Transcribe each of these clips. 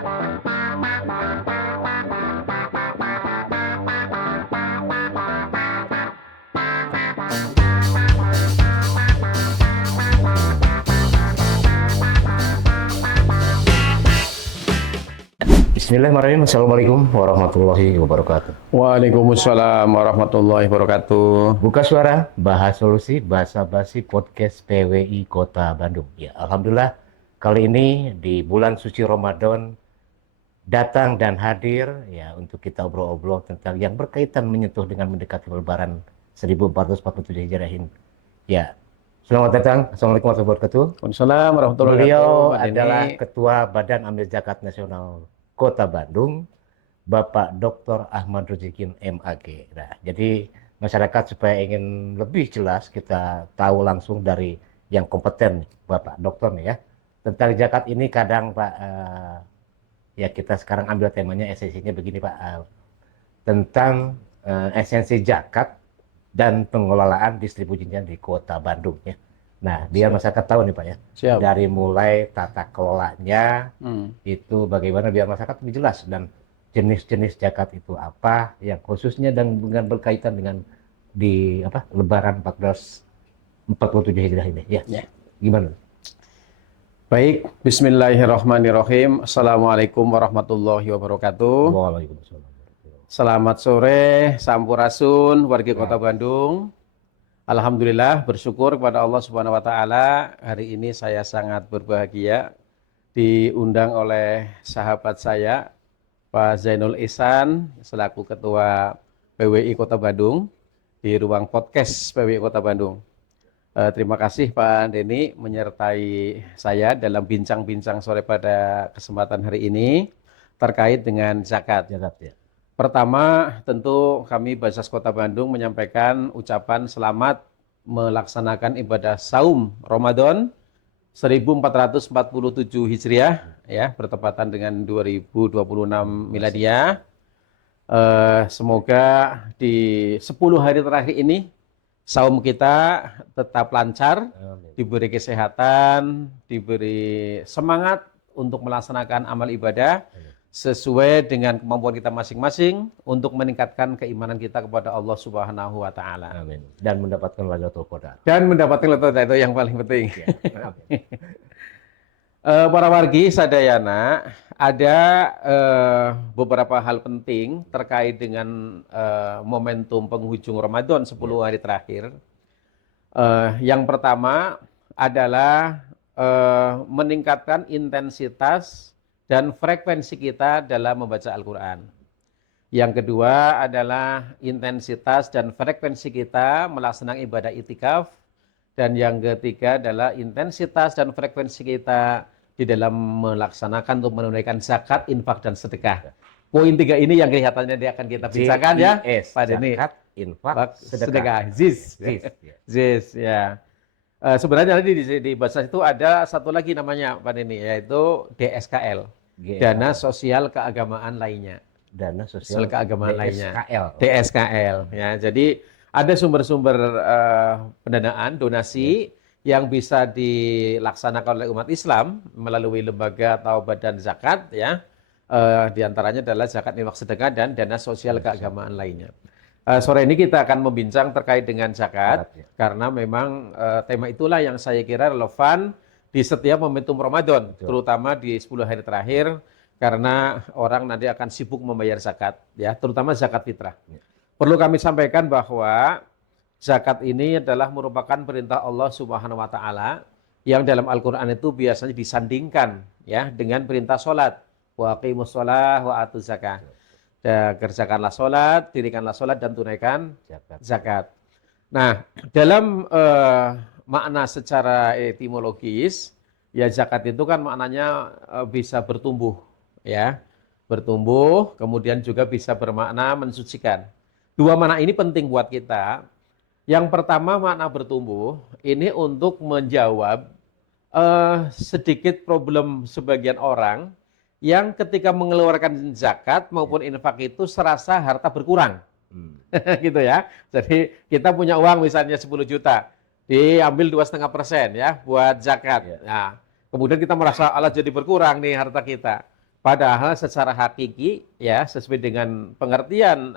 Bismillahirrahmanirrahim. Assalamualaikum warahmatullahi wabarakatuh. Waalaikumsalam warahmatullahi wabarakatuh. Buka suara, bahas solusi, bahasa basi podcast PWI Kota Bandung. Ya, alhamdulillah kali ini di bulan suci Ramadan datang dan hadir ya untuk kita obrol-obrol tentang yang berkaitan menyentuh dengan mendekati Lebaran 1447 Hijriah ini. Ya. Selamat datang. Assalamualaikum warahmatullahi wabarakatuh. Waalaikumsalam warahmatullahi Beliau wabarakatuh. adalah Ketua Badan Amil Zakat Nasional Kota Bandung, Bapak Dr. Ahmad Ruzikin MAG. Nah, jadi masyarakat supaya ingin lebih jelas kita tahu langsung dari yang kompeten, Bapak Dokter nih ya. Tentang zakat ini kadang Pak, ya kita sekarang ambil temanya esensinya begini Pak, tentang esensi zakat dan pengelolaan distribusinya di Kota Bandung ya. Nah, biar masyarakat tahu nih Pak ya, Siap. dari mulai tata kelolanya, itu bagaimana biar masyarakat lebih jelas, dan jenis-jenis zakat itu apa, yang khususnya dan dengan berkaitan dengan di Lebaran 1447 Hijriah ini ya. Gimana? Baik, bismillahirrahmanirrahim. Assalamualaikum warahmatullahi wabarakatuh. Waalaikumsalam. Selamat sore, sampurasun, warga Kota Bandung. Alhamdulillah, bersyukur kepada Allah Subhanahu wa Ta'ala. Hari ini saya sangat berbahagia diundang oleh sahabat saya, Pak Zainul Ihsan, selaku Ketua PWI Kota Bandung, di ruang podcast PWI Kota Bandung. Terima kasih Pak Denny menyertai saya dalam bincang-bincang sore pada kesempatan hari ini terkait dengan zakat. Ya. Pertama, tentu kami Basas Kota Bandung menyampaikan ucapan selamat melaksanakan ibadah saum Ramadan 1447 Hijriah ya, bertepatan dengan 2026 Miladiah. Semoga di 10 hari terakhir ini saum kita tetap lancar, diberi kesehatan, diberi semangat untuk melaksanakan amal ibadah sesuai dengan kemampuan kita masing-masing untuk meningkatkan keimanan kita kepada Allah Subhanahu wa Ta'ala. Amin. Dan mendapatkan Lailatul Qadar. Dan mendapatkan Lailatul Qadar, itu yang paling penting. Para wargi sadayana, ada beberapa hal penting terkait dengan momentum penghujung Ramadan 10 hari terakhir. Yang pertama adalah meningkatkan intensitas dan frekuensi kita dalam membaca Al-Quran. Yang kedua adalah intensitas dan frekuensi kita melaksanakan ibadah itikaf. Dan yang ketiga adalah intensitas dan frekuensi kita di dalam melaksanakan untuk menunaikan zakat, infak, dan sedekah. Poin 3 ini yang kelihatannya dia akan kita bincangkan ya, Pak Denny. Zakat, infak, sedekah. Ziz, ya. Sebenarnya di bahasa itu ada satu lagi namanya Pak Denny, yaitu DSKL. Dana Sosial Keagamaan Lainnya. Dana Sosial Keagamaan Lainnya. DSKL. Ya, jadi ada sumber-sumber pendanaan, donasi yang bisa dilaksanakan oleh umat Islam melalui lembaga atau badan zakat ya. Di antaranya adalah zakat, infak, sedekah, dan dana sosial keagamaan lainnya. Sore ini kita akan membincang terkait dengan zakat karena memang tema itulah yang saya kira relevan di setiap momentum Ramadan, terutama di 10 hari terakhir, karena orang nanti akan sibuk membayar zakat, ya, terutama zakat fitrah. Perlu kami sampaikan bahwa zakat ini adalah merupakan perintah Allah Subhanahu wa Ta'ala yang dalam Al-Quran itu biasanya disandingkan ya dengan perintah sholat. Wa aqimus sholah wa atuz zakah. Kerjakanlah sholat, dirikanlah sholat, dan tunaikan zakat. Nah, dalam makna secara etimologis, ya zakat itu kan maknanya bisa bertumbuh, ya, bertumbuh, kemudian juga bisa bermakna mensucikan. Dua makna ini penting buat kita. Yang pertama makna bertumbuh ini untuk menjawab sedikit problem sebagian orang yang ketika mengeluarkan zakat maupun infak itu serasa harta berkurang. Gitu ya. Jadi kita punya uang misalnya 10 juta, diambil 2,5% ya buat zakat. Nah, kemudian kita merasa Allah jadi berkurang nih harta kita. Padahal secara hakiki ya sesuai dengan pengertian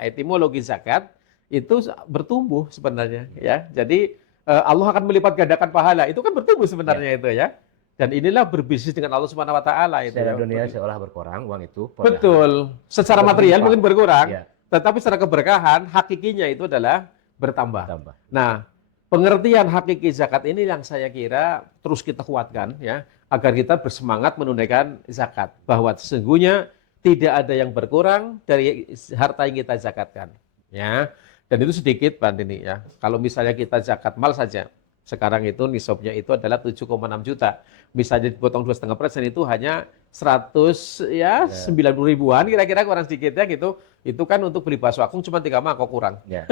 etimologi zakat itu bertumbuh sebenarnya ya. Jadi Allah akan melipat gandakan pahala. Itu kan bertumbuh sebenarnya itu ya. Dan inilah berbisnis dengan Allah Subhanahu wa taala itu Secara ya. dunia seolah berkurang uang itu, padahal Betul. Secara material berlimpah. mungkin berkurang, Ya, tetapi secara keberkahan hakikinya itu adalah bertambah. tambah. Nah, pengertian hakiki zakat ini yang saya kira terus kita kuatkan ya, agar kita bersemangat menunaikan zakat. Bahwa sesungguhnya tidak ada yang berkurang dari harta yang kita zakatkan. Ya, dan itu sedikit Pak Dini ya. Kalau misalnya kita zakat mal saja, sekarang itu nisabnya itu adalah 7,6 juta. Misalnya dipotong 2,5% itu hanya 90 ribuan, kira-kira kurang sedikit ya gitu. Itu kan untuk beli bakso akung cuma 3 mangkok kurang. Ya.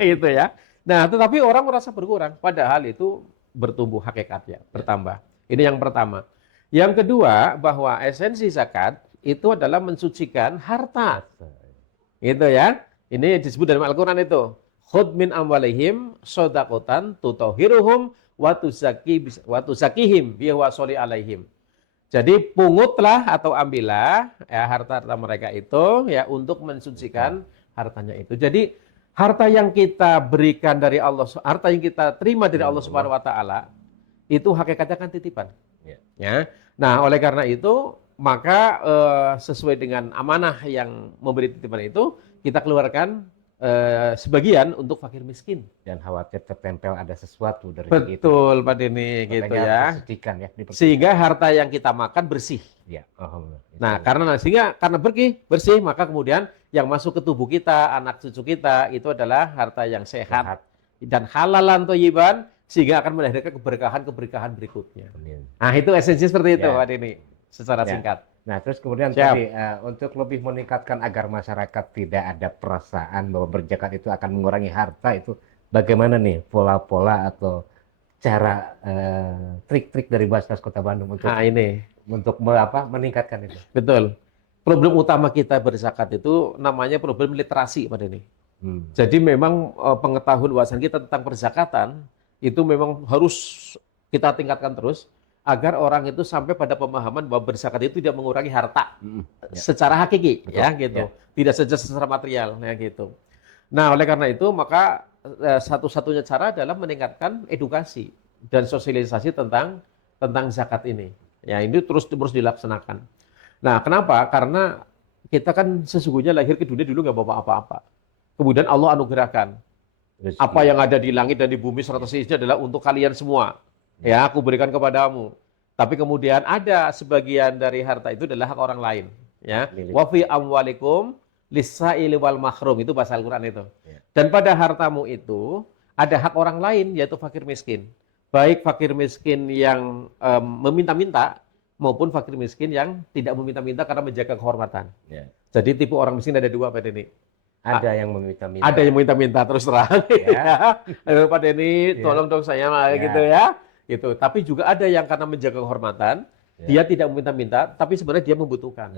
Itu ya. Nah, tetapi orang merasa berkurang, padahal itu bertumbuh hakikatnya, bertambah. Ini yang pertama. Yang kedua, bahwa esensi zakat itu adalah mensucikan harta. Gitu ya. Ini disebut dalam Al-Quran itu. Khud min amwalihim shadaqatan tutahhiruhum wa tuzakihim biwa sholli alaihim. Jadi pungutlah atau ambillah ya harta-harta mereka itu ya untuk mensucikan hartanya itu. Jadi harta yang kita berikan dari Allah, harta yang kita terima dari Allah Subhanahu wa taala itu hakikatnya kan titipan. Ya. Nah, oleh karena itu maka sesuai dengan amanah yang memberi titipan itu kita keluarkan sebagian untuk fakir miskin. Dan khawatir tertempel ada sesuatu dari Betul, Pak Deni, gitu ya. Sehingga harta yang kita makan bersih. Ya, alhamdulillah. Nah, karena bersih, maka kemudian yang masuk ke tubuh kita, anak cucu kita itu adalah harta yang sehat. Dan halalan thayyiban sehingga akan melahirkan keberkahan-keberkahan berikutnya. Nah, itu esensi seperti itu, Pak Deni, secara singkat. Nah, terus kemudian tadi untuk lebih meningkatkan agar masyarakat tidak ada perasaan bahwa berzakat itu akan mengurangi harta itu, bagaimana nih pola-pola atau cara trik-trik dari Basnas Kota Bandung untuk meningkatkan itu? Betul. Problem utama kita berzakat itu namanya problem literasi, Pak Deni. Jadi memang pengetahuan wawasan kita tentang perzakatan itu memang harus kita tingkatkan terus, agar orang itu sampai pada pemahaman bahwa berzakat itu tidak mengurangi harta secara hakiki. Betul, ya gitu. Tidak saja secara material ya gitu. Nah, oleh karena itu maka satu-satunya cara adalah meningkatkan edukasi dan sosialisasi tentang zakat ini. Ya, ini terus dilaksanakan. Nah, kenapa? Karena kita kan sesungguhnya lahir ke dunia dulu nggak bawa apa-apa. Kemudian Allah anugerahkan apa yang ada di langit dan di bumi serta seisinya adalah untuk kalian semua. Ya, aku berikan kepadamu. Tapi kemudian ada sebagian dari harta itu adalah hak orang lain. Ya, wa fi amwalikum lis-sa'ili wal mahrum, itu bahasa Al-Qur'an itu. Dan pada hartamu itu ada hak orang lain, yaitu fakir miskin. Baik fakir miskin yang meminta-minta maupun fakir miskin yang tidak meminta-minta karena menjaga kehormatan. Jadi tipe orang miskin ada dua, Pak Deni. Ada yang meminta-minta. Ada yang meminta-minta terus terang. Ya. Pak Deni, tolong dong saya gitu ya. Gitu. Tapi juga ada yang karena menjaga kehormatan, dia tidak meminta-minta, tapi sebenarnya dia membutuhkan.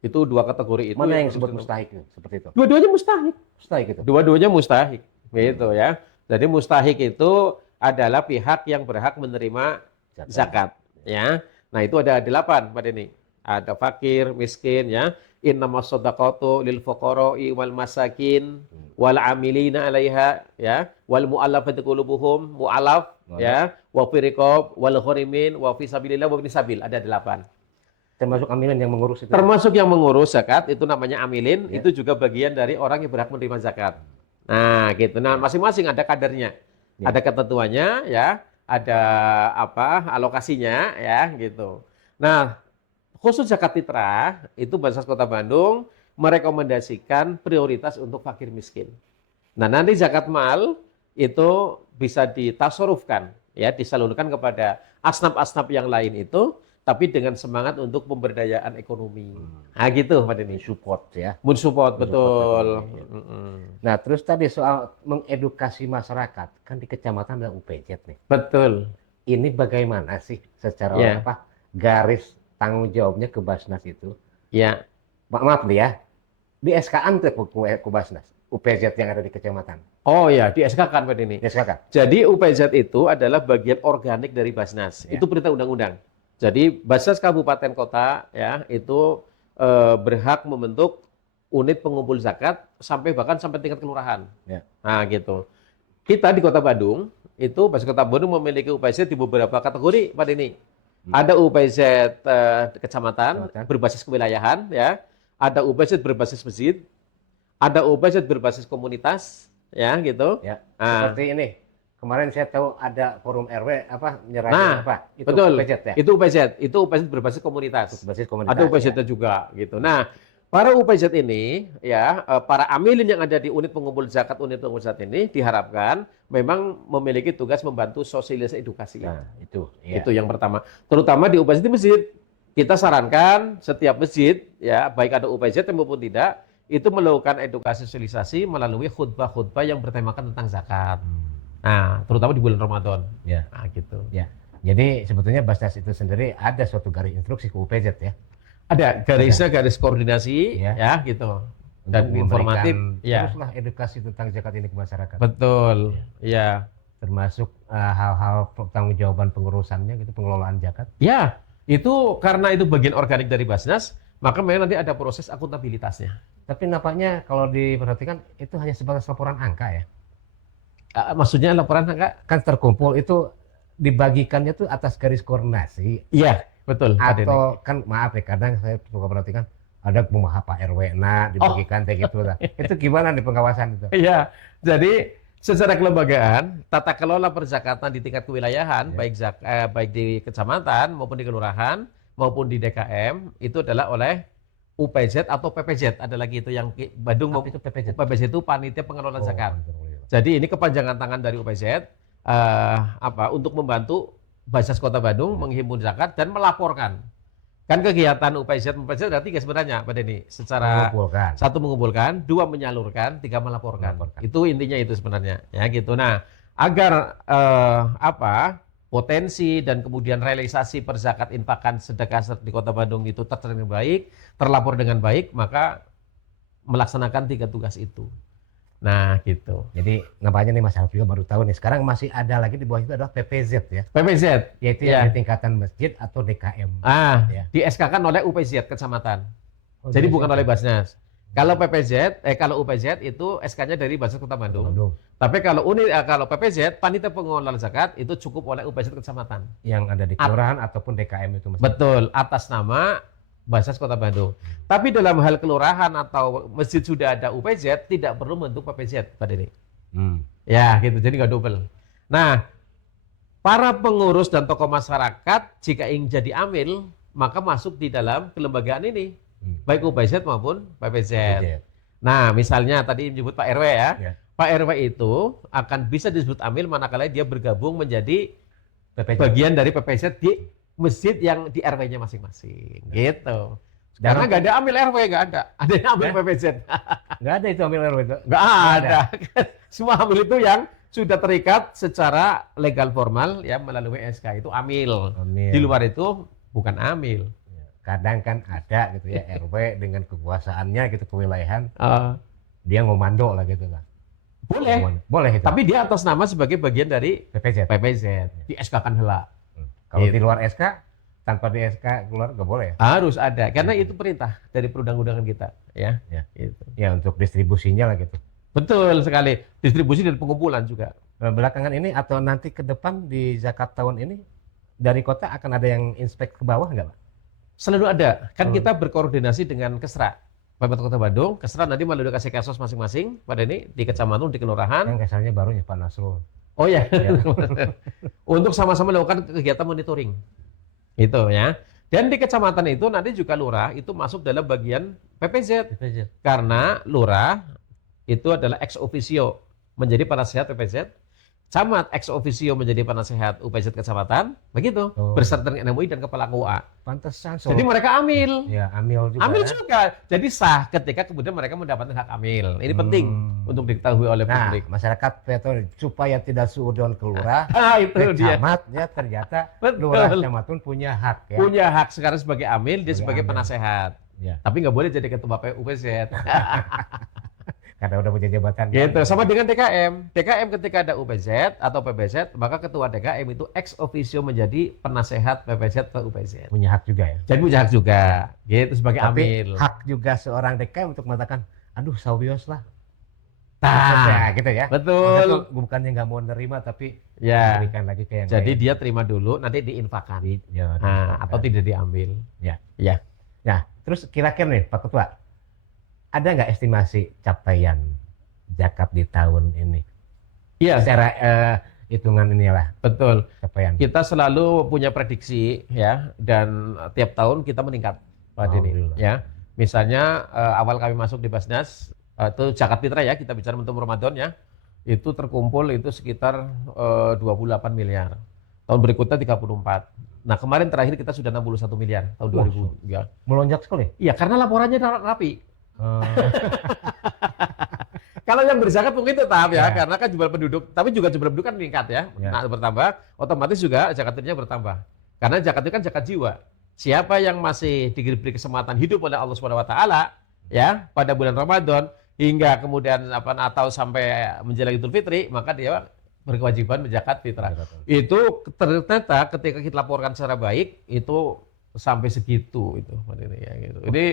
Itu dua kategori itu. Mana yang disebut mustahik seperti itu? Dua-duanya mustahik. Mustahik itu. Dua-duanya mustahik. Gitu ya. Jadi mustahik itu adalah pihak yang berhak menerima zakat. Ya. Nah, itu ada 8, Pak Deni. Ada fakir, miskin ya. Innamas shadaqatu lil fuqara'i wal masakin wal amilina 'alaiha ya wal mu'allafati qulubuhum mu'allaf ya wa fi riqab wal gharimin wa fi sabilillah wa ibn sabil, ada 8. Termasuk amilin yang mengurus itu. Termasuk yang mengurus zakat itu namanya amilin, itu juga bagian dari orang yang berhak menerima zakat. Nah, gitu. Nah, masing-masing ada kadarnya. Ada ketentuannya ya, ada alokasinya ya gitu. Nah, khusus zakat fitrah, itu Basnas Kota Bandung merekomendasikan prioritas untuk fakir miskin. Nah, nanti zakat mal itu bisa ditasarufkan, ya, disalurkan kepada asnaf-asnaf yang lain itu, tapi dengan semangat untuk pemberdayaan ekonomi. Nah, gitu, Pak Deni. Support ya. Support, betul. Nah, terus tadi soal mengedukasi masyarakat, kan di kecamatan ada UPZ nih. Betul. Ini bagaimana sih secara garis tanggung jawabnya ke Basnas itu? Ya. Maaf nih ya, di SK-an tuh ke Basnas, UPZ yang ada di kecamatan. Oh ya, di SK-kan Pak Deni. Di SK-kan. Jadi UPZ itu adalah bagian organik dari Basnas. Itu perintah undang-undang. Jadi Basnas Kabupaten Kota ya itu berhak membentuk unit pengumpul zakat bahkan sampai tingkat kelurahan. Ya. Nah gitu. Kita di Kota Bandung itu Basnas Kota Bandung memiliki UPZ di beberapa kategori Pak Denny. Ada UPZ kecamatan berbasis kewilayahan ya. Ada UPZ berbasis masjid. Ada UPZ berbasis komunitas ya gitu. Ya. Nah, Seperti ini. Kemarin saya tahu ada forum RW nyerahin Nah, apa? Itu betul. UPZ ya. Itu UPZ. Itu UPZ berbasis komunitas. Berbasis komunitas. Ada UPZ juga gitu. Nah, para UPZ ini ya, para amilin yang ada di unit pengumpul zakat ini diharapkan memang memiliki tugas membantu sosialisasi edukasi. Nah, itu. Ya. Itu yang pertama. Terutama di UPZ masjid. Kita sarankan setiap masjid ya, baik ada UPZ maupun tidak, itu melakukan edukasi sosialisasi melalui khutbah-khutbah yang bertemakan tentang zakat. Nah, terutama di bulan Ramadan. Ya. Nah, gitu. Ya. Jadi sebetulnya Basnas itu sendiri ada suatu garis instruksi ke UPZ ya. Ada garisnya, garis koordinasi ya gitu. Dan Untuk informatif ya. Teruslah edukasi tentang zakat ini ke masyarakat. Betul. Ya. Termasuk hal-hal pertanggungjawaban pengurusannya gitu, pengelolaan zakat. Ya, itu karena itu bagian organik dari Basnas, maka memang nanti ada proses akuntabilitasnya. Tapi nampaknya kalau diperhatikan itu hanya sebatas laporan angka ya. Maksudnya laporan angka? Kan terkumpul itu dibagikannya tuh atas garis koordinasi. Iya, betul. Atau kan maaf ya, kadang saya suka perhatikan ada Pak RW dibagikan kayak gitu lah. Itu gimana di pengawasan itu? Iya, jadi secara kelembagaan tata kelola perzakatan di tingkat kewilayahan baik di kecamatan maupun di kelurahan maupun di DKM itu adalah oleh UPZ atau PPZ. Ada lagi itu yang Bandung itu PPZ. PPZ itu panitia pengelola zakat. Betul. Jadi ini kepanjangan tangan dari UPZ untuk membantu Basnas Kota Bandung menghimpun zakat dan melaporkan. Kan kegiatan UPZ ada 3 sebenarnya Pak Denny. Secara Mengumpulkan. 1 mengumpulkan, 2 menyalurkan, 3 melaporkan. Itu intinya itu sebenarnya ya gitu. Nah, agar potensi dan kemudian realisasi perzakat infakan sedekah di Kota Bandung itu tercermin dengan baik, terlapor dengan baik, maka melaksanakan 3 tugas itu. Nah, gitu. Jadi nampaknya nih Mas Alfio baru tahu nih. Sekarang masih ada lagi di bawah itu adalah PPZ ya. PPZ, Yaitu yang di tingkatan masjid atau DKM. Ya. Di-SK-kan oleh UPZ kecamatan. Jadi bukan oleh Basnas. Kalau kalau UPZ itu SK-nya dari Basnas Kota Bandung. Tapi kalau PPZ, panitia pengelola zakat itu cukup oleh UPZ kecamatan. Yang ada di kelurahan ataupun DKM itu. Betul, atas nama Basnas Kota Bandung. Tapi dalam hal kelurahan atau masjid sudah ada UPZ, tidak perlu membentuk PPZ, Pak Denny. Ya, gitu. Jadi nggak double. Nah, para pengurus dan tokoh masyarakat jika ingin jadi amil, maka masuk di dalam kelembagaan ini, baik UPZ maupun PPZ. Nah, misalnya tadi menyebut Pak RW ya. Pak RW itu akan bisa disebut amil manakala dia bergabung menjadi bagian dari PPZ di masjid yang di RW-nya masing-masing, gitu. Karena nggak ada amil RW, nggak ada. Ada amil PPZ. Nggak ada itu amil RW itu. Nggak ada. Semua amil itu yang sudah terikat secara legal formal ya melalui SK itu amil. Di luar itu bukan amil. Kadang kan ada gitu ya RW dengan kekuasaannya gitu kewilayahan, dia ngomando lah gitu lah. Boleh itu. Tapi dia atas nama sebagai bagian dari PPZ. Di SK-kan heula. Kalau di luar SK, tanpa di SK keluar nggak boleh. Harus ada, karena itu perintah dari perundang-undangan kita, ya. Gitu. Ya untuk distribusinya lah gitu. Betul sekali, distribusi dan pengumpulan juga. Belakangan ini atau nanti ke depan di zakat tahun ini dari kota akan ada yang inspek ke bawah nggak, Pak? Selalu ada, kan kita berkoordinasi dengan Kesra. Pemerintah Kota Bandung, Kesra nanti melalui kasih kasus masing-masing pada ini di kecamatan, di kelurahan. Yang kasarnya baru ya Pak Nasrul. Oh ya, untuk sama-sama melakukan kegiatan monitoring, itu ya. Dan di kecamatan itu nanti juga lurah itu masuk dalam bagian PPZ. Karena lurah itu adalah ex officio menjadi penasehat PPZ, camat ex officio menjadi penasehat UPZ kecamatan, begitu, berserta dengan MUI dan kepala KUA. Pantesan. Jadi mereka amil. Ya, amil juga. Amil juga. Jadi sah ketika kemudian mereka mendapatkan hak amil. Ini penting untuk diketahui oleh publik. Masyarakat supaya tidak suudon keluar. Itu dia. Camat ya ternyata lurah kecamatan punya hak ya. Punya hak sekarang sebagai amil, dia sebagai penasehat. Ya. Tapi nggak boleh jadi ketua UPZ. karena udah punya jabatan. Gitu, sama dengan DKM. DKM ketika ada UPZ atau PBZ, maka ketua DKM itu ex officio menjadi penasehat PBZ atau UPZ. Punya hak juga ya. Jadi punya hak juga, gitu sebagai Tapi amil. hak juga seorang DKM untuk mengatakan, aduh sawios lah. Nah, gitu ya. betul. Maksudnya bukannya nggak mau nerima tapi Ya. berikan lagi ke yang Jadi lain. dia terima dulu, nanti diinfakkan. Ya, Nah, atau tidak diambil. Ya. Ya. Nah, terus kira-kira nih Pak Ketua, ada nggak estimasi capaian zakat di tahun ini? Iya, Secara hitungan inilah betul. capaian. Kita selalu punya prediksi ya, dan tiap tahun kita meningkat Pak Dini. Alhamdulillah. Ya, misalnya awal kami masuk di Basnas itu zakat fitrah ya, kita bicara untuk Ramadan ya, itu terkumpul itu sekitar 28 miliar. Tahun berikutnya 34. Nah kemarin terakhir kita sudah 61 miliar tahun 2000. Ya. Melonjak sekali. Iya karena laporannya rapi. Eh, Kalau yang berzakat mungkin tetap ya, Ya. karena kan jumlah penduduk, tapi juga jumlah penduduk kan meningkat ya, Ya. nah, bertambah, otomatis juga zakat fitrahnya bertambah. Karena zakat itu kan zakat jiwa. Siapa yang masih diberi kesempatan hidup oleh Allah Subhanahu wa taala ya pada bulan Ramadan hingga kemudian atau sampai menjelang Idul Fitri, maka dia berkewajiban menzakat fitrah. Itu ternyata ketika kita laporkan secara baik itu sampai segitu itu ya gitu. Ini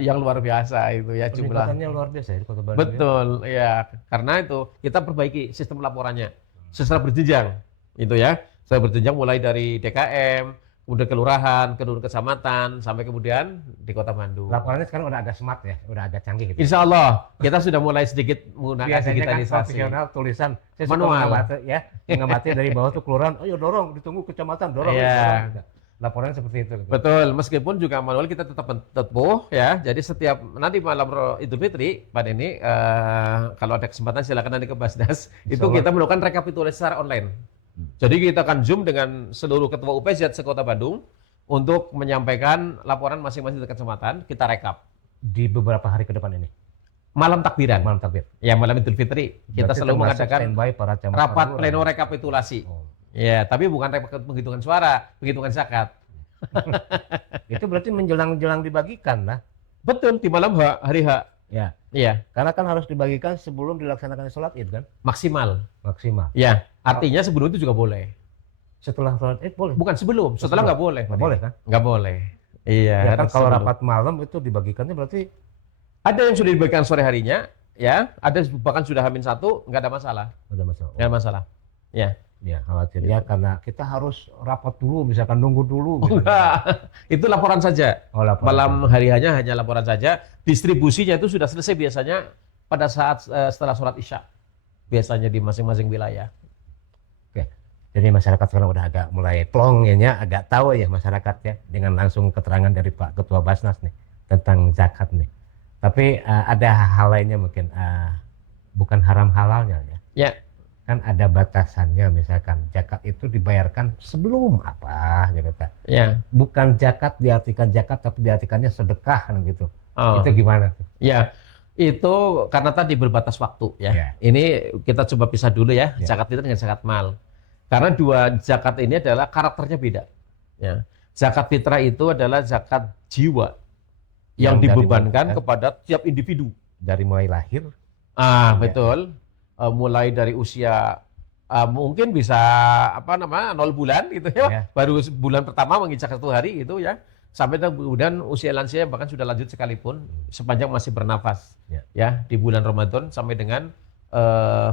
yang luar biasa itu ya jumlah. Peningkatannya luar biasa ya di Kota Bandung. Betul, ya. Karena itu kita perbaiki sistem laporannya secara berjenjang, itu ya. Secara berjenjang mulai dari DKM, kemudian kelurahan, kemudian kecamatan, sampai kemudian di Kota Bandung. Laporannya sekarang udah agak smart ya, udah agak canggih gitu. Insya Allah kita sudah mulai sedikit menggunakan Biasanya kan digitalisasi. profesional tulisan, saya suka Manual. mengamati ya, mengamati dari bawah tuh kelurahan, ayo dorong, ditunggu kecamatan, dorong. Iya. dorong. Laporannya seperti itu. Gitu. Betul, meskipun juga manual kita tetap tepuh ya. Jadi setiap nanti malam Idul Fitri, Pak Denny, kalau ada kesempatan silakan nanti ke Basnas. Itu Allah. kita melakukan rekapitulasi secara online. Jadi kita akan zoom dengan seluruh ketua UPZ se-Kota Bandung untuk menyampaikan laporan masing-masing kecamatan. Kita rekap Di beberapa hari ke depan ini, malam takbiran. malam takbir. Ya malam Idul Fitri kita Berarti selalu termasuk mengadakan standby para camat rapat lurah. pleno rekapitulasi. Oh. Ya, tapi bukan penghitungan suara, penghitungan zakat. Itu berarti menjelang-jelang dibagikan lah. Betul, di malam hari H. Ya, Iya, karena kan harus dibagikan sebelum dilaksanakan sholat id kan, maksimal. maksimal. Ya, artinya sebelum itu juga boleh. Setelah sholat id boleh. Bukan sebelum, setelah nggak boleh. Nggak boleh kan? Nggak boleh. Iya. Ya kan harus kalau sebelum. rapat malam itu dibagikannya berarti Ada yang sudah dibagikan sore harinya, ya. Ada bahkan sudah H-1, nggak ada masalah. udah masalah. Nggak ada masalah. Ya. Ya khawatir ya karena kita harus rapat dulu, misalkan nunggu dulu. Oh, gitu. enggak. Itu laporan saja. Oh, laporan. Malam harinya hanya laporan saja. Distribusinya itu sudah selesai biasanya pada saat setelah sholat Isya. Biasanya di masing-masing wilayah. Oke. Jadi masyarakat sekarang udah agak mulai plong ya, agak tahu ya masyarakat ya dengan langsung keterangan dari Pak Ketua Basnas nih tentang zakat nih. Tapi ada hal lainnya mungkin bukan haram halalnya ya. Ya. Kan ada batasannya, misalkan zakat itu dibayarkan sebelum apa gitu kan. Ya. Bukan zakat diartikan zakat tapi diartikannya sedekah kan gitu. Oh. Itu gimana tuh? Ya, itu karena tadi berbatas waktu ya. Ya. Ini kita coba pisah dulu ya, Ya. zakat fitrah dengan zakat mal. Karena dua zakat ini adalah karakternya beda. Ya. Zakat fitrah itu adalah zakat jiwa yang Yang dibebankan dari- kepada tiap individu. Dari mulai lahir Ah, Ya. betul. Mulai dari usia mungkin bisa 0 bulan gitu ya. Ya. Baru bulan pertama menginjak 1 hari itu ya. Sampai kemudian usia lansia bahkan sudah lanjut sekalipun sepanjang masih bernafas. Ya. Ya, di bulan Ramadan sampai dengan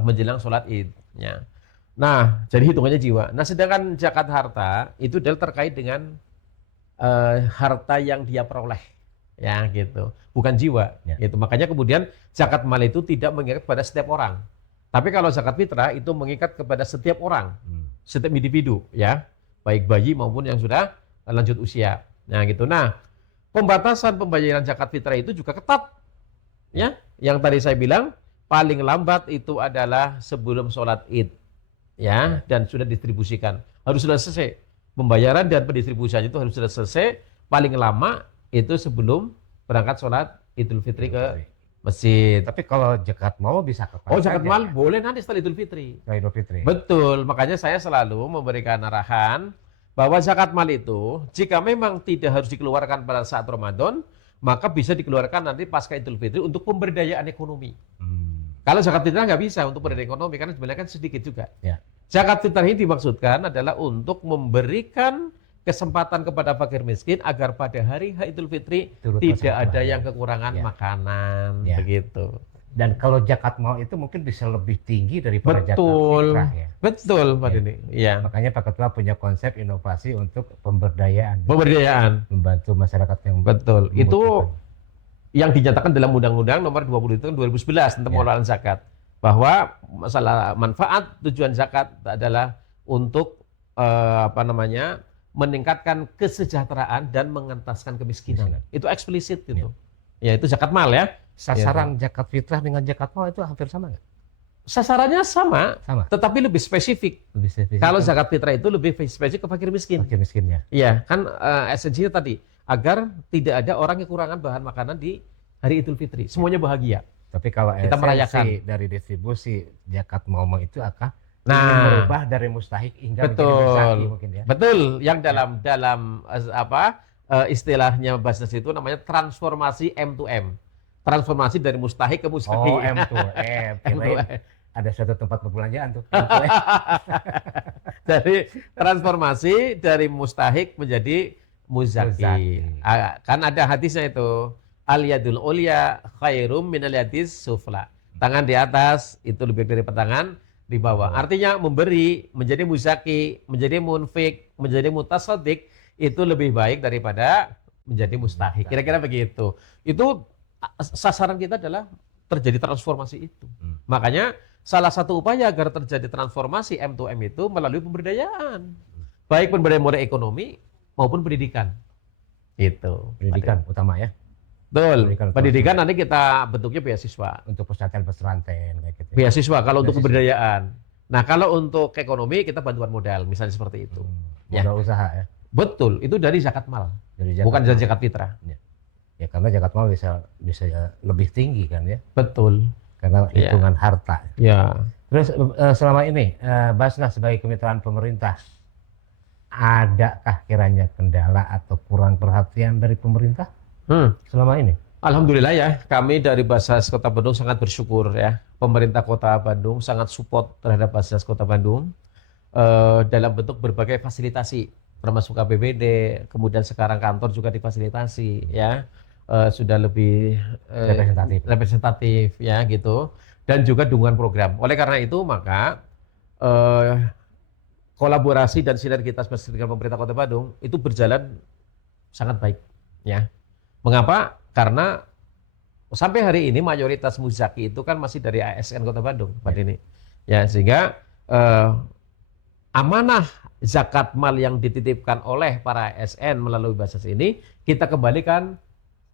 menjelang sholat Id. Ya. Nah, jadi hitungannya jiwa. Nah, sedangkan zakat harta itu adalah terkait dengan harta yang dia peroleh. Ya, gitu. Bukan jiwa. Ya. Gitu. Makanya kemudian zakat mal itu tidak mengikat pada setiap orang. Tapi kalau zakat fitrah itu mengikat kepada setiap orang, setiap individu, ya, baik bayi maupun yang sudah lanjut usia. Nah, gitu. Nah, pembatasan pembayaran zakat fitrah itu juga ketat, ya. Yang tadi saya bilang paling lambat itu adalah sebelum sholat Id, ya, dan sudah distribusikan. Harus sudah selesai pembayaran dan pendistribusiannya itu harus sudah selesai. Paling lama itu sebelum berangkat sholat Idul Fitri ke masjid. Tapi kalau zakat mal bisa kapan Oh, zakat saja mal ya? boleh nanti setelah Idul Fitri. Setelah Idul Fitri. Betul, makanya saya selalu memberikan arahan bahwa zakat mal itu jika memang tidak harus dikeluarkan pada saat Ramadan, maka bisa dikeluarkan nanti pasca Idul Fitri untuk pemberdayaan ekonomi. Kalau zakat fitrah nggak bisa untuk pemberdayaan ekonomi karena sebenarnya kan sedikit juga. Ya. Zakat fitrah ini dimaksudkan adalah untuk memberikan kesempatan kepada fakir miskin agar pada hari Idul Fitri Turut tidak ada bersedekah. yang kekurangan Ya. makanan, Ya. begitu. Dan kalau zakat mal itu mungkin bisa lebih tinggi daripada zakat Betul, fitrah ya. betul Pak Ya. Dini. Iya. Makanya Pak Ketua punya konsep inovasi untuk pemberdayaan, Pemberdayaan, membantu masyarakat yang betul. Itu membutuhkan. yang dinyatakan dalam Undang-Undang Nomor 20 tahun 2011 tentang Ya. pengelolaan zakat, bahwa masalah manfaat tujuan zakat adalah untuk meningkatkan kesejahteraan dan mengentaskan kemiskinan. Itu eksplisit gitu. Ya itu zakat mal ya. Sasaran zakat fitrah dengan zakat mal itu hampir sama nggak? Sasarannya sama, Sama. tetapi lebih spesifik. Lebih spesifik Kalau kan zakat fitrah itu lebih spesifik ke fakir miskin. fakir miskinnya. Iya, kan esensinya tadi agar tidak ada orang yang kekurangan bahan makanan di hari Idul Fitri. Semuanya bahagia. Tapi kalau Kita merayakan. esensi dari distribusi zakat mal itu akan Nah, merubah dari mustahik hingga menjadi betul. muzaki mungkin ya. Betul, yang dalam istilahnya Basnas itu namanya transformasi M2M. Transformasi dari mustahik ke muzaki. Oh, M2M. Kirain M2M. ada suatu tempat perbelanjaan tuh. Dari transformasi dari mustahik menjadi muzaki. Muzaki. Kan ada hadisnya itu. Al yadul ulya khairum minal yadis sufla. Tangan di atas itu lebih dari tangan di bawah. Artinya memberi, menjadi muzaki, menjadi munfik, menjadi mutasaddiq itu lebih baik daripada menjadi mustahik. Kira-kira begitu. Itu sasaran kita adalah terjadi transformasi itu. Makanya salah satu upaya agar terjadi transformasi M2M itu melalui pemberdayaan. Baik pemberdayaan modal ekonomi maupun pendidikan. Itu. Pendidikan utama ya. Betul. Pendidikan Pendidikan nanti kita bentuknya beasiswa. Untuk pesantren kayak gitu. Beasiswa kalau untuk Beasiswa. pemberdayaan. Nah, kalau untuk ekonomi kita bantuan modal, misalnya seperti itu. Ya. Modal usaha ya. Betul, itu dari zakat mal, Dari bukan mal. dari zakat fitrah. Ya karena zakat mal bisa lebih tinggi kan ya. Betul. Karena Iya. hitungan harta. Ya. Terus selama ini Basnas sebagai kemitraan pemerintah, adakah kiranya kendala atau kurang perhatian dari pemerintah selama ini? Alhamdulillah ya, kami dari Basnas Kota Bandung sangat bersyukur ya. Pemerintah Kota Bandung sangat support terhadap Basnas Kota Bandung dalam bentuk berbagai fasilitasi, termasuk APBD, kemudian sekarang kantor juga difasilitasi ya. Sudah lebih representatif ya gitu, dan juga dukungan program. Oleh karena itu maka kolaborasi dan sinergitas dengan pemerintah Kota Bandung itu berjalan sangat baik ya. Mengapa? Karena sampai hari ini mayoritas muzaki itu kan masih dari ASN Kota Bandung, Pak Dini. Ya, sehingga amanah zakat mal yang dititipkan oleh para ASN melalui Basnas ini kita kembalikan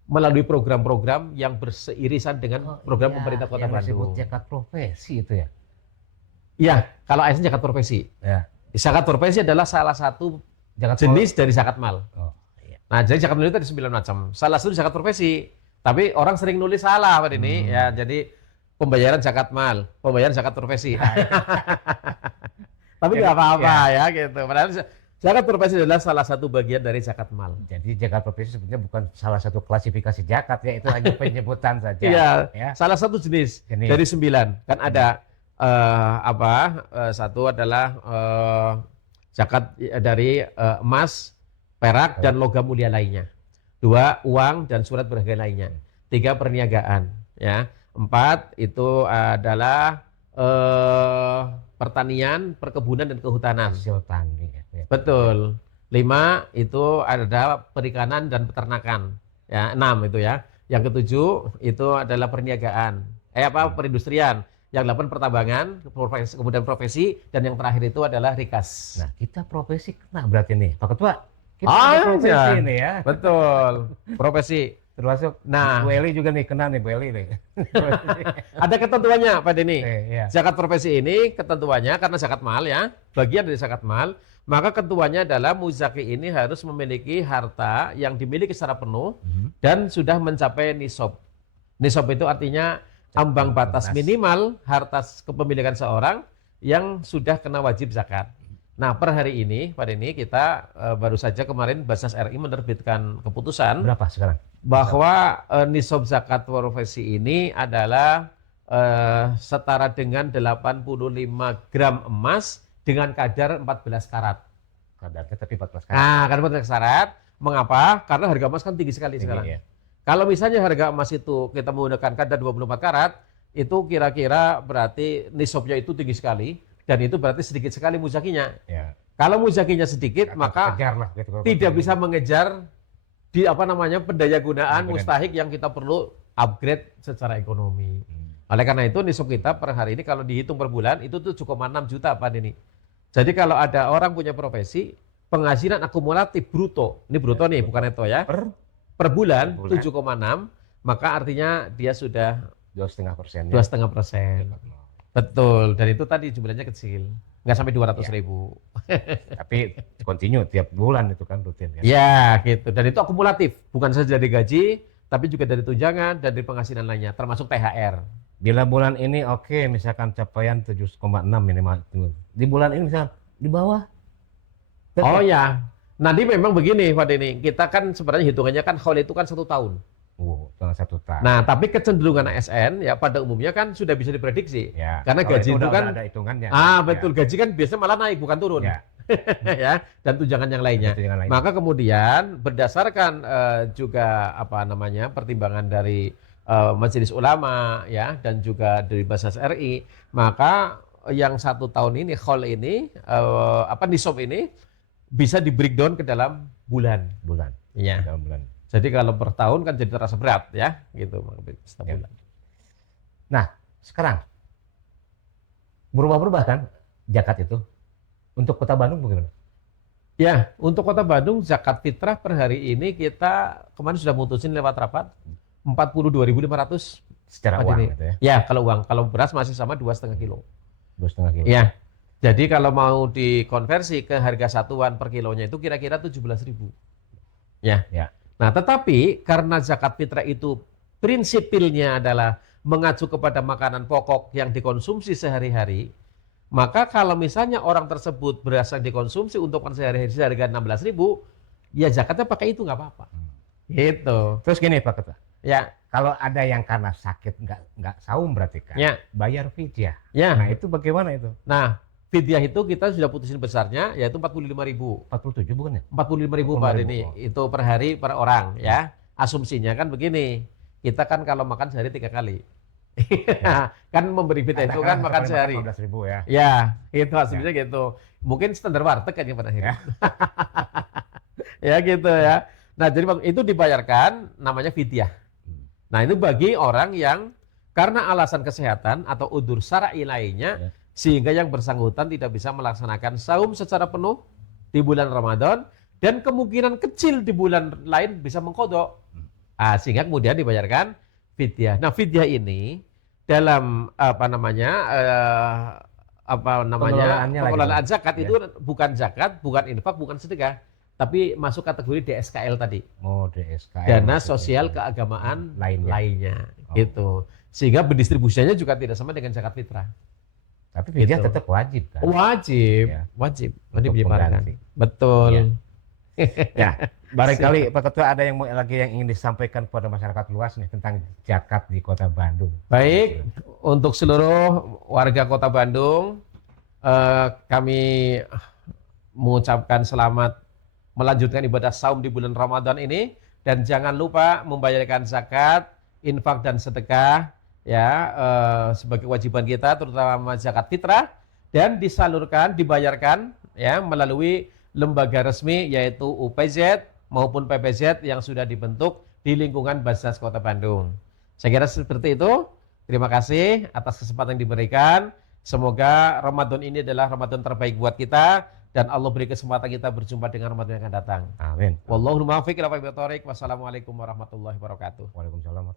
melalui program-program yang berseirisan dengan program pemerintah Kota Bandung. Disebut zakat profesi itu ya. Iya, kalau ASN zakat profesi. Ya. Zakat profesi adalah salah satu Zakat jenis dari zakat mal. Oh, iya. Nah, jadi zakat mal itu ada 9 macam. Salah satu zakat profesi. Tapi orang sering nulis salah Pak ini ya. Jadi pembayaran zakat mal, pembayaran zakat profesi. Tapi nggak apa-apa ya gitu. Padahal zakat profesi adalah salah satu bagian dari zakat mal. Jadi zakat profesi sebenarnya bukan salah satu klasifikasi zakat ya, itu hanya penyebutan saja. Iya, Ya. salah satu jenis dari 9. Kan ada satu adalah zakat dari emas, perak dan logam mulia lainnya. 2 uang dan surat berharga lainnya. 3 perniagaan, ya. 4 itu adalah pertanian, perkebunan dan kehutanan. Hasil tani. Ya. Betul. 5 itu ada perikanan dan peternakan. Ya, 6 itu ya. Yang ke-7 itu adalah perniagaan. Perindustrian. Yang 8 pertambangan, kemudian profesi, dan yang terakhir itu adalah rikas. Nah, kita profesi kena berarti nih, Pak Ketua. Kita ada profesi nih ya. Betul. Profesi. Termasuk Nah, Bu Eli juga nih kena nih, Bu Eli nih. ada ketentuannya Pak Denny. Iya. Zakat profesi ini ketentuannya karena zakat mal ya, bagian dari zakat mal, maka ketentuannya adalah muzaki ini harus memiliki harta yang dimiliki secara penuh dan sudah mencapai nisab. Nisab itu artinya ambang batas minimal harta kepemilikan seorang yang sudah kena wajib zakat. Nah, per hari ini Pak Denny kita baru saja kemarin Basnas RI menerbitkan keputusan Berapa sekarang? bahwa nisab zakat profesi ini adalah setara dengan 85 gram emas dengan kadar 14 karat. Kadarnya tapi 14 karat. Nah, kan 14 karat. Mengapa? Karena harga emas kan tinggi sekali Tinggi, sekarang. ya. Kalau misalnya harga emas itu kita menggunakan kadar 24 karat, itu kira-kira berarti nisabnya itu tinggi sekali dan itu berarti sedikit sekali muzakinya. Ya. Kalau muzakinya sedikit, Akan maka kejar lah, gitu, kalau tidak betul. bisa mengejar di apa namanya pendaya gunaan Benar. mustahik yang kita perlu upgrade secara ekonomi. Hmm. Oleh karena itu nisab kita per hari ini kalau dihitung per bulan itu 7,6 juta Pak ini. Jadi kalau ada orang punya profesi penghasilan akumulatif bruto, ini bruto nih bukan neto ya, per bulan Per bulan. 7,6, maka artinya dia sudah 2,5%. 2,5%. Betul, dan itu tadi jumlahnya kecil, nggak sampai 200 Ya. ribu. Tapi continue tiap bulan itu kan rutin kan. Ya gitu, dan itu akumulatif, bukan saja dari gaji, tapi juga dari tunjangan dan dari penghasilan lainnya, termasuk THR. Bila bulan ini oke, misalkan capaian 7,6 minimal. Di bulan ini misalkan di bawah. Oh ya, nanti memang begini Pak Denny, kita kan sebenarnya hitungannya kan haul itu kan 1 tahun. Setengah 1 tahun. Nah, tapi kecenderungan ASN ya pada umumnya kan sudah bisa diprediksi. Ya, Karena kalau gaji itu udah kan ada hitungannya. betul, gaji kan biasanya malah naik bukan turun. Ya. Ya, dan tunjangan yang lainnya. Itu yang lain. Maka kemudian berdasarkan juga apa namanya pertimbangan dari Majelis Ulama ya dan juga dari Basnas RI, maka yang 1 tahun ini haul ini nisab ini bisa di breakdown ke dalam bulan. Bulan. Iya. Dalam bulan. Jadi kalau per tahun kan jadi terasa berat ya, gitu setiap Ya. bulan. Nah, sekarang berubah-berubah kan zakat itu. Untuk Kota Bandung bagaimana? Ya, untuk Kota Bandung zakat fitrah per hari ini kita kemarin sudah mutusin lewat rapat 42.500 Secara Pak uang Dini. gitu ya. Ya, kalau uang, kalau beras masih sama 2,5 kilo. 2,5 kilo. Ya. Jadi kalau mau dikonversi ke harga satuan per kilonya itu kira-kira 17.000. Ya. Ya. Nah, tetapi karena zakat fitrah itu prinsipilnya adalah mengacu kepada makanan pokok yang dikonsumsi sehari-hari, maka kalau misalnya orang tersebut beras yang dikonsumsi untuk sehari-hari seharga 16.000, ya zakatnya pakai itu nggak apa-apa. Gitu. Terus gini Pak Ketua, Ya, kalau ada yang karena sakit nggak saum berarti kan, ya, bayar fidyah. ya. Nah itu bagaimana itu? Nah, fidyah itu kita sudah putusin besarnya yaitu 45.000. 47 bukan ya? 45.000 Pak Dini. Itu per hari per orang ya. Asumsinya kan begini. Kita kan kalau makan sehari 3 kali. Kan memberi fidyah itu kan makan sehari. 15.000 ya. Ya, itu asumsinya gitu. Mungkin standar warteg kayaknya pada akhirnya. Ya gitu ya. Nah, jadi itu dibayarkan namanya fidyah. Nah, itu bagi orang yang karena alasan kesehatan atau udzur syar'i lainnya Ya. sehingga yang bersangkutan tidak bisa melaksanakan saum secara penuh di bulan Ramadan dan kemungkinan kecil di bulan lain bisa mengkodok. Sehingga kemudian dibayarkan fidyah. Nah, fidyah ini dalam Pengelolaannya lagi, pengelolaan Pak. zakat Ya. itu bukan zakat, bukan infak, bukan sedekah, tapi masuk kategori DSKL tadi. Oh, DSKL. Dana maksudnya. sosial keagamaan Lainnya. lainnya Oh. gitu. Sehingga pendistribusiannya juga tidak sama dengan zakat fitrah. Tapi fidyah Gitu. tetap wajib kan? Wajib, Ya. wajib. Untuk Nanti dibayarkan. mengganti. Betul. Ya. Ya, barangkali Pak Ketua ada yang ingin disampaikan kepada masyarakat luas nih tentang zakat di Kota Bandung. Baik, untuk seluruh warga Kota Bandung, kami mengucapkan selamat melanjutkan ibadah saum di bulan Ramadan ini dan jangan lupa membayarkan zakat, infak dan sedekah ya sebagai kewajiban kita terutama zakat fitrah dan disalurkan, dibayarkan ya melalui lembaga resmi yaitu UPZ maupun PPZ yang sudah dibentuk di lingkungan Basnas Kota Bandung. Saya kira seperti itu. Terima kasih atas kesempatan yang diberikan. Semoga Ramadan ini adalah Ramadan terbaik buat kita dan Allah beri kesempatan kita berjumpa dengan Ramadan yang akan datang. Amin. Wallahu muwaffiq ila aqwamit thoriq. Wassalamualaikum warahmatullahi wabarakatuh. Waalaikumsalam.